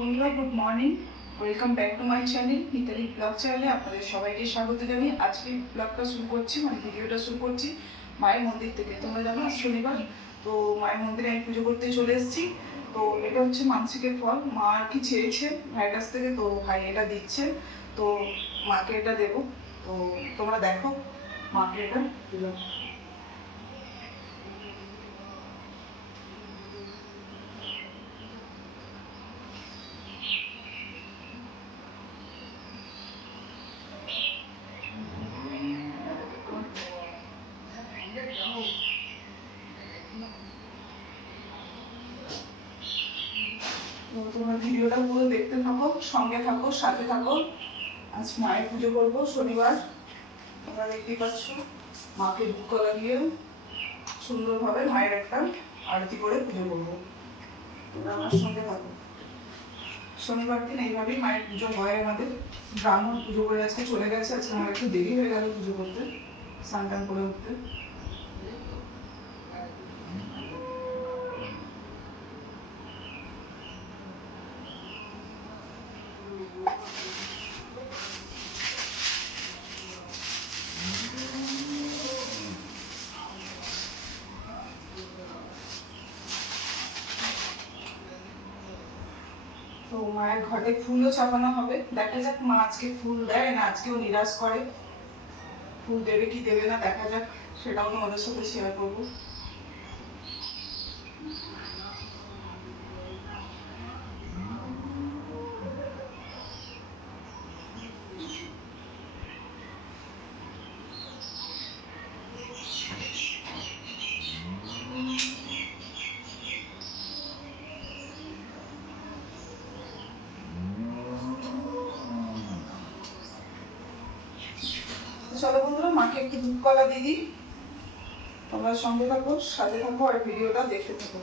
বন্ধুরা, good morning. Welcome back to my channel Mitali blog চ্যানেলে আপনাদের সবাইকে স্বাগত জানিয়ে আজকে ব্লগটা শুরু করছি, ভিডিওটা শুরু করছি মায়ের মন্দির থেকে। তোমরা জানো আজ শনিবার, তো মায়ের মন্দিরে আমি পুজো করতে চলে এসেছি। তো এটা হচ্ছে মানসিকের ফল, মা আর কি চেয়েছে ভাইয়ের কাছ থেকে, তো ভাই এটা দিচ্ছে। তো মাকে এটা দেবো, তো তোমরা দেখো মাকে এটা দিলাম। তো তোমরা ভিডিওটা পুরো দেখতে থাকো, সঙ্গে থাকো, সাথে থাকো। আজ মায়ের পুজো করবো শনিবার, তোমরা দেখতেই পাচ্ছ। মাকে দুধ কলা দিয়ে সুন্দরভাবে মায়ের একটা আরতি করে পুজো করবো, তোমরা আমার সঙ্গে থাকো। শনিবার দিন এইভাবেই মায়ের পুজো হয় আমাদের। ব্রাহ্মণ পুজো করে আজকে চলে গেছে, আজকে আমার একটু দেরি হয়ে গেল পুজো করতে, স্নান টান করে উঠতে। তো মায়ের ঘটে ফুলও চাপানো হবে, দেখা যাক মা আজকে ফুল দেয় না আজকেও নিরাশ করে। ফুল দেবে কি দেবে না দেখা যাক, সেটাও তোমাদের সাথে শেয়ার করবো। চলো বন্ধুরা, মাকে একটু দুধ কলা দিয়ে দিই। তোমরা সঙ্গে থাকো, সাথে থাকো, আর ভিডিওটা দেখতে থাকো।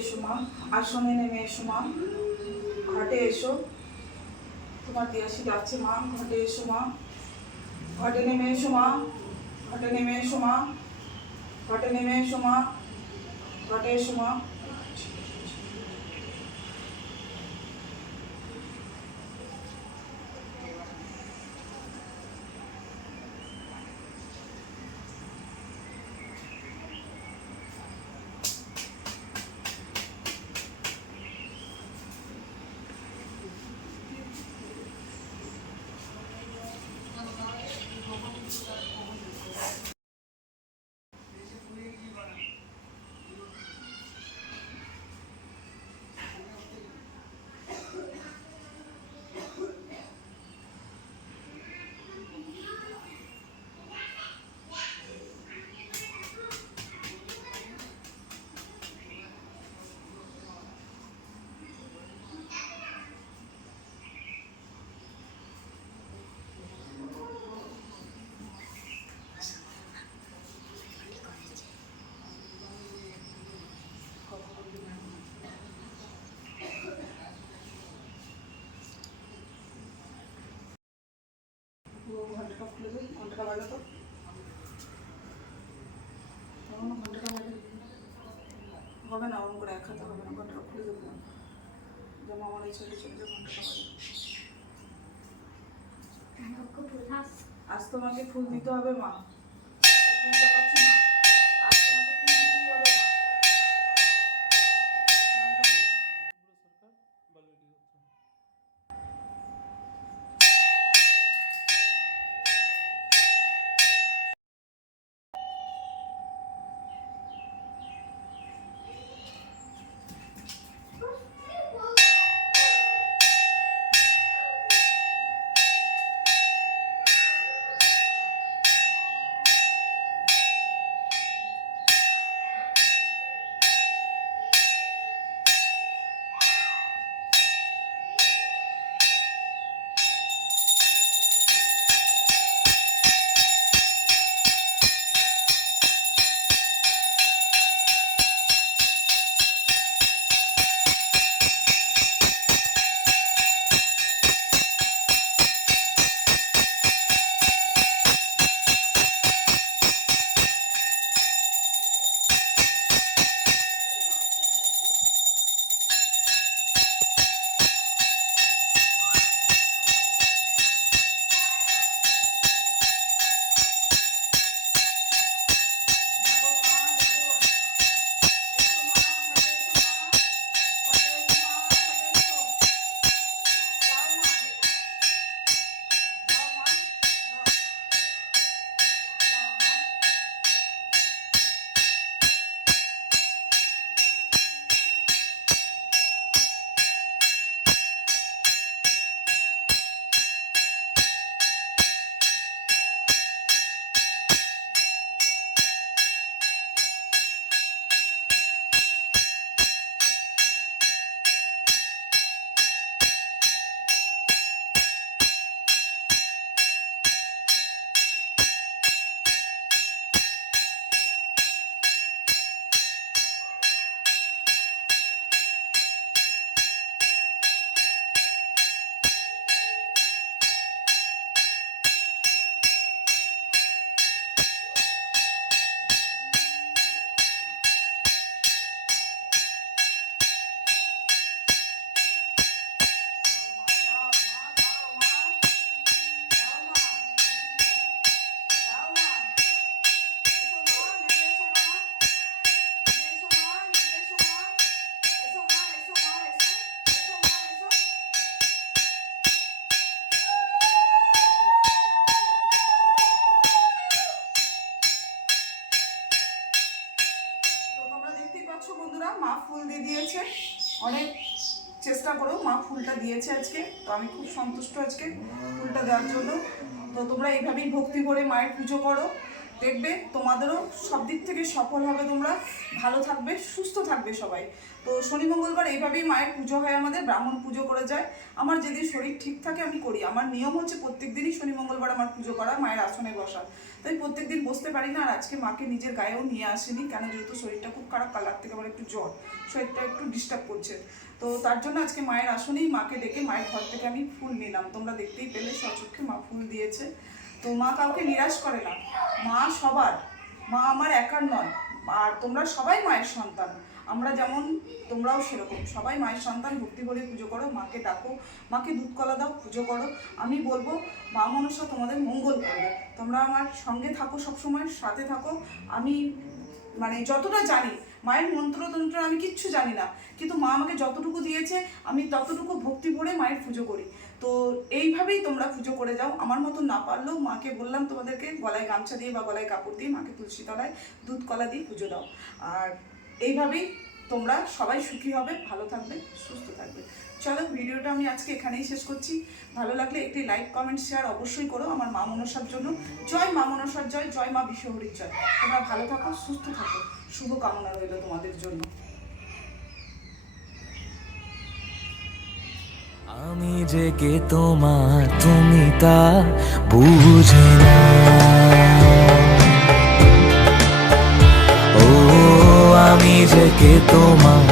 এসো মা, আসনে নেমে এসো মা, ঘটে এসো, তোমার দিয়াশি যাচ্ছে মা, ঘটে এসো মা, ঘটে নেমে এসো মা, ঘটে নেমে এসো মা, ঘটে নেমে এসো মা, ঘটে এসো মা। ঘন্টাটা খুলে দিই, ঘন্টাটা বাজে তো, ঘন্টাটা বাজে হবে না, ওরকম করে এক হাতে হবে না, ঘন্টাটা খুলে দেবো না, যেন আমার এই ছেলে চলে যায়, ঘন্টাটা বাজে। আজ তোমাকে ফুল দিতে হবে মা, ফুল দেখাচ্ছি না, আজ তোমাকে ফুল দিতেই হবে মা। বন্ধুরা, মা ফুল দিয়ে দিয়েছে, অনেক চেষ্টা করেও মা ফুলটা দিয়েছে আজকে, তো আমি খুব সন্তুষ্ট আজকে ফুলটা দেওয়ার জন্য। তো তোমরা এইভাবেই ভক্তি করে মায়ের পুজো করো, দেখবে তোমাদেরও সব দিক থেকে সফল হবে, তোমরা ভালো থাকবে, সুস্থ থাকবে সবাই। তো শনি মঙ্গলবার এইভাবেই মায়ের পুজো হয়, আমাদের ব্রাহ্মণ পুজো করে যায়। আমার যেদিন শরীর ঠিক থাকে আমি করি, আমার নিয়ম হচ্ছে প্রত্যেক দিনই শনি মঙ্গলবার আমার পুজো করা, মায়ের আসনে বসা। তাই প্রত্যেক দিন বসতে পারি না। আর আজকে মাকে নিজের গায়েও নিয়ে আসিনি, কেন যেহেতু শরীরটা খুব খারাপ, কালার থেকে আমার একটু জ্বর, শরীরটা একটু ডিস্টার্ব করছে। তো তার জন্য আজকে মায়ের আসনেই মাকে ডেকে মায়ের ঘর থেকে আমি ফুল নিলাম, তোমরা দেখতেই পেলে সচক্ষে মা ফুল দিয়েছে। তো মা কাউকে নিরাশ করে না, মা সবার, মা আমার একার নয়। আর তোমরা সবাই মায়ের সন্তান, আমরা যেমন তোমরাও সেরকম, সবাই মায়ের সন্তান। ভক্তি করে পুজো করো, মাকে ডাকো, মাকে দুধ কলা দাও, পুজো করো। আমি বলবো মা মনসা তোমাদের মঙ্গল করবে। তোমরা আমার সঙ্গে থাকো, সবসময় সাথে থাকো। আমি মানে যতটা জানি, মায়ের মন্ত্রতন্ত্র আমি কিচ্ছু জানি না, কিন্তু মা আমাকে যতটুকু দিয়েছে আমি ততটুকু ভক্তি ভরে মায়ের পুজো করি। তো এইভাবেই তোমরা পুজো করে যাও। আমার মতো না পারলেও মাকে বললাম তোমাদেরকে, গলায় গামছা দিয়ে বা গলায় কাপড় দিয়ে মাকে তুলসী তলায় দুধ কলা দিয়ে পুজো দাও। আর এইভাবেই তোমরা সবাই সুখী হবে, ভালো থাকবে, সুস্থ থাকবে। চলো, ভিডিওটা আমি আজকে এখানেই শেষ করছি। ভালো লাগলে একটি লাইক, কমেন্ট, শেয়ার অবশ্যই করো আমার মা মনসার জন্য। জয় মা মনসার জয়, জয় মা বিশ্বহরির জয়। তোমরা ভালো থাকো, সুস্থ থাকো, শুভ কামনা রইল তোমাদের জন্য। আমি যে কে তোমার, তুমি তা বুঝে না। ও আমি যে কে তোমার,